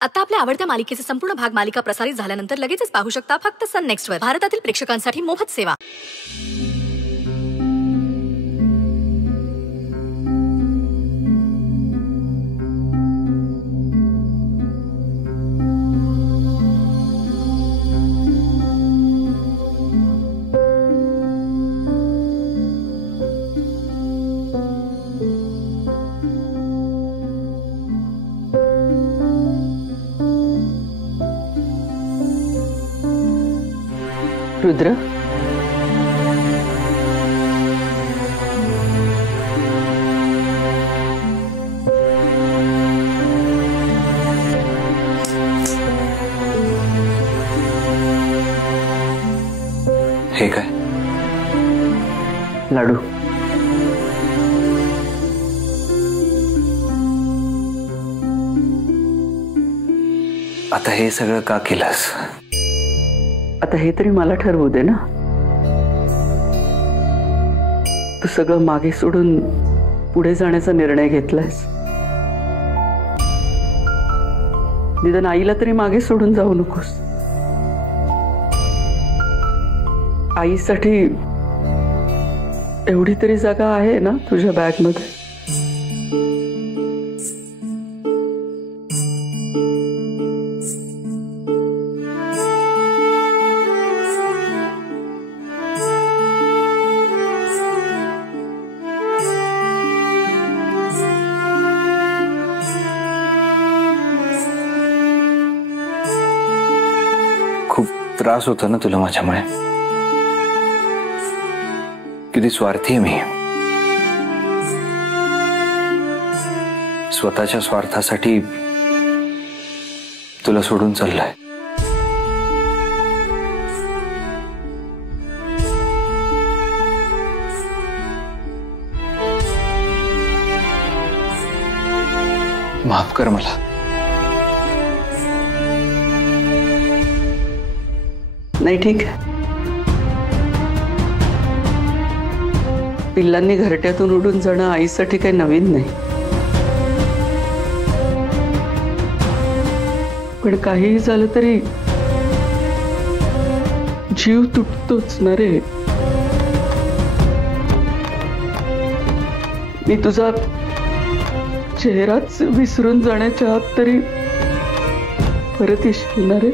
आता आपल्या आवडत्या मालिकेचे संपूर्ण भाग मालिका प्रसारित झाल्यानंतर लगेचच पाहू शकता फक्त सन नेक्स्ट वर। भारतातील प्रेक्षकांसाठी मोफत सेवा। रुद्र, हे काय? लाडू। आता हे सगळं का केलंस? आता हे तरी मला ठरवू दे ना। तू सगळं मागे सोडून पुढे जाण्याचा निर्णय घेतलायस। निदान आईला तरी मागे सोडून जाऊ नकोस। आईसाठी एवढी तरी जागा आहे ना तुझ्या बॅग मध्ये? खूप त्रास होता ना तुला माझ्यामुळे? किती स्वार्थी आहे मी। स्वतःच्या स्वार्थासाठी तुला सोडून चाललाय। माफ कर मला। नाही ठीक आहे। पिल्लांनी घरट्यातून उडून जाणं आईसाठी काही नवीन नाही, पण काहीही झालं तरी जीव तुटतोच ना रे। मी तुझा चेहराच विसरून जाण्याच्या आत तरी परत येशील ना रे?